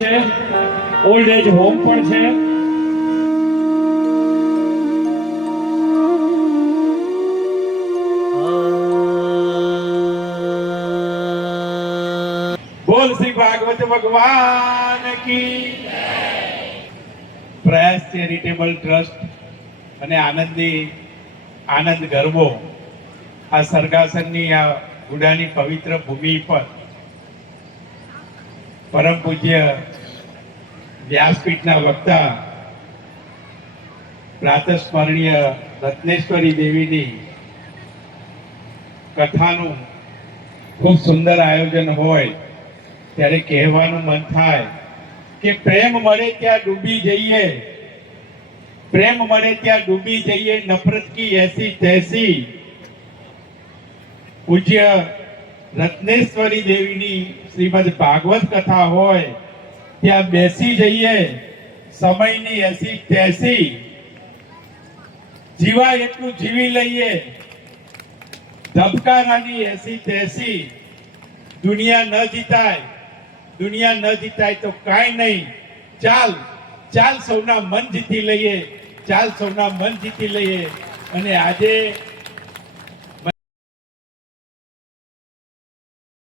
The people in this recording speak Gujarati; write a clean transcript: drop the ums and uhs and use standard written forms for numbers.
ઓલ્ડ એજ હોમ પણ છે. બોલ શ્રી ભાગવત ભગવાન કી. પ્રયાસ ચેરિટેબલ ટ્રસ્ટ અને આનંદ ગરબો આ સરગાસનની આ ગુડાની પવિત્ર ભૂમિ પર પરમ પૂજ્ય વ્યાસપીઠના વક્તા પ્રાતસ્મરણીય રત્નેશ્વરી દેવીની કથાનું ખૂબ સુંદર આયોજન હોય ત્યારે કહેવાનું મન થાય કે પ્રેમ મળે ત્યાં ડૂબી જઈએ, પ્રેમ મળે ત્યાં ડૂબી જઈએ, નફરત કી એસી તૈસી. પૂજ્ય રત્નેશ્વરી દેવીની શ્રીમદ ભાગવત કથા હોય ત્યાં બેસી જઈએ, સમયની એસી તૈસી, જીવાય એટલું જીવી લઈએ, ધબકારાની એસી તૈસી. દુનિયા ન જીતાય તો કાંઈ નહીં, ચાલ સૌના મન જીતી લઈએ, અને આજે